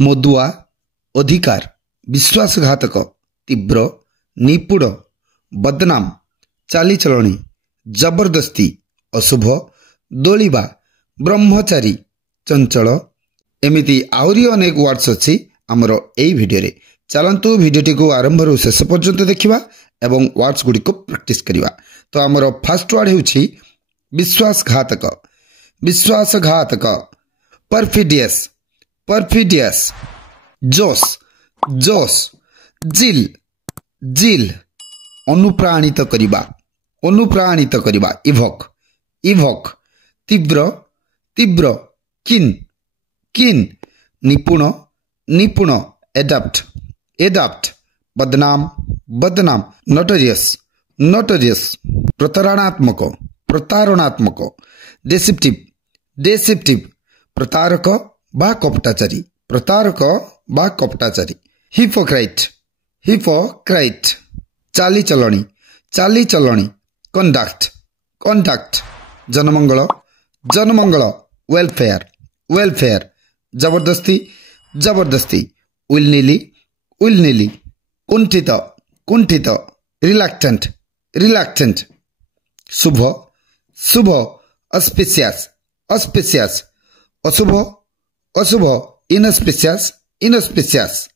मदुआ अधिकार विश्वासघातक तीव्र निपुण बदनाम चालीचलणी जबरदस्ती अशुभ दोलिबा ब्रह्मचारी चंचल एमिति आहुरी अनेक वर्ड्स अच्छी आमर एई भिडियो रे चलंतु भिडियोटी को आरंभ रु शेष पर्यंत देखिबा एवं वर्ड्स गुडी को प्रैक्टिस करिबा। तो आमर फर्स्ट वर्ड हेउछि विश्वासघातक विश्वासघातक परफिडियस परफिडियस जोश जोश जिल जिल अनुप्राणित करिबा इभोक इभोक तीव्र तीव्र किन किन निपुण निपुण एडाप्ट एडाप्ट बदनाम बदनाम नोटोरियस नोटोरियस प्रतारणात्मक प्रतारणात्मक डेसिप्टिव डेसिप्टिव प्रतारक बा कपटाचारी प्रतारक बा कपटाचारी हिपोक्राइट हिपोक्राइट चाली चलणी चाली चलणी कंडक्ट कंडक्ट जनमंगल जनमंगल वेलफेयर वेलफेयर जबरदस्ती जबरदस्ती उलनीली कुंठित कुंठित रिलैक्टेंट रिलैक्टेंट शुभ शुभ ऑस्पिशियस ऑस्पिशियस अशुभ अशुभ इनस्पिशियस इनस्पिशियस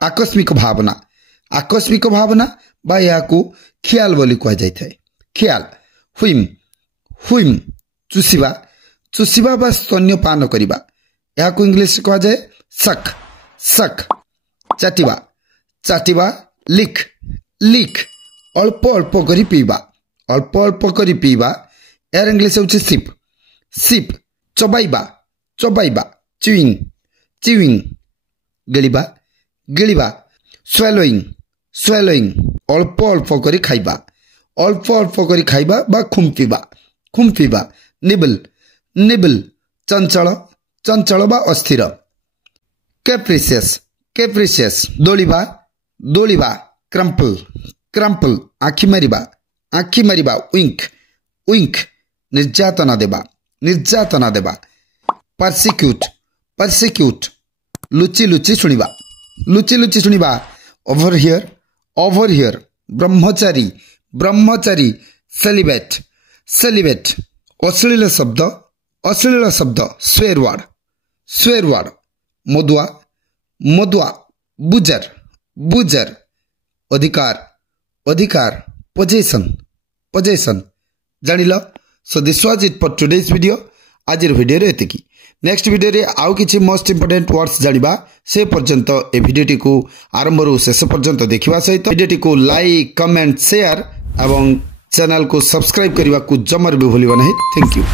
आकस्मिक भावना बा याकू ख्याल बोली कह जाय थाए ख्याल हुइम हुइम चुसिबा चुसिबा बा स्तन्यपान करिबा याकू इंग्लिश कह जाय सक सक चाटिबा चाटिबा लिक लिक अल्प अल्प करी पीबा अल्प अल्प करी पीबा यार इंग्लिश होछि सिप सिप चबाइबा चबाइबा च्यूइंग च्यूइंग गिलिबा गिलिबा स्वेलोइंग स्वेलोइंग अल्प अल्प करी खाइबा अल्प अल्प करी खाइबा बा खुम्पिबा खुम्पिबा निबल निबल चंचल चंचल बा अस्थिर कैप्रिशियस कैप्रिशियस दोलिबा दोलिबा क्रम्पल क्रम्पल आखि मारिबा विंक विंक निर्यातना देबा परसिक्यूट परसिक्यूट लुचि लुचि सुनिबा ओवर हियर ब्रह्मचारी ब्रह्मचारी सेलिब्रेट सेलिब्रेट अश्लील शब्द स्वेर वर्ड मदुआ मदुआ बुजर बुजर अधिकार अधिकार पोजेशन पोजेशन जानिल। So this was it for today's video आज वीडियो रे एतिकी नेक्स्ट वीडियो रे आउ किछि मोस्ट इंपोर्टेंट वर्ड्स जानिबा से पर्यंत ए वीडियोटी को आरंभ रु शेष पर्यंत देखिबा सहित वीडियोटी को लाइक कमेंट शेयर एवं चैनल को सब्सक्राइब करने को जमर भी भूलिबा नहीं। Thank you.